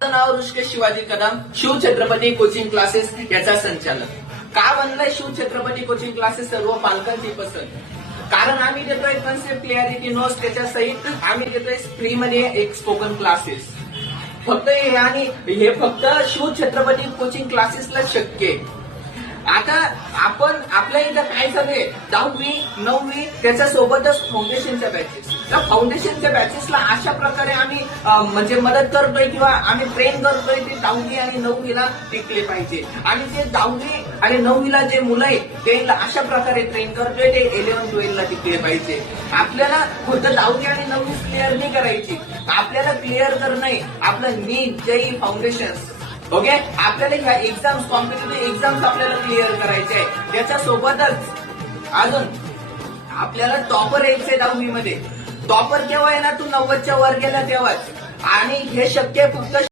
माझं नाव Rishikesh Shivaji Kadam, Shiv Chhatrapati coaching classes याचा संचालक. का बनलाय शिव छत्रपती कोचिंग क्लासेस सर्व पालकांची पसंत? कारण आम्ही देतोय कन्सेप्ट क्लिअरिटी नोट्स, त्याच्या सहित आम्ही देतोय फ्री मध्ये एक स्पोकन क्लासेस. फक्त हे आणि हे फक्त शिव छत्रपती कोचिंग क्लासेसला शक्य आहे. आता आपण आपल्या इथं काय चालू आहे, 10वी 9वी त्याच्या सोबतच फाउंडेशनच्या बॅचेस. त्या फाउंडेशनच्या बॅचेसला अशा प्रकारे आम्ही म्हणजे मदत करतोय किंवा आम्ही ट्रेन करतोय ते 10वी आणि 9वीला टिकले पाहिजे. आणि ते 10वी आणि 9वीला जे मुलं आहे ते अशा प्रकारे ट्रेन करतोय ते 11 12ला टिकले पाहिजे. आपल्याला फक्त 10वी आणि 9वी क्लिअर नाही करायची, आपल्याला क्लिअर करणं आहे आपलं नीट जेईई फाउंडेशन. ओके, आपल्याला ह्या एक्झाम्स, कॉम्पिटिटिव्ह एक्झाम्स आपल्याला क्लिअर करायचे आहे. त्याच्यासोबतच अजून आपल्याला टॉपर यायचंय 10वी मध्ये. टॉपर केव्हा आहे ना, तू 90च्या वर गेला तेव्हाच. आणि हे शक्य फक्त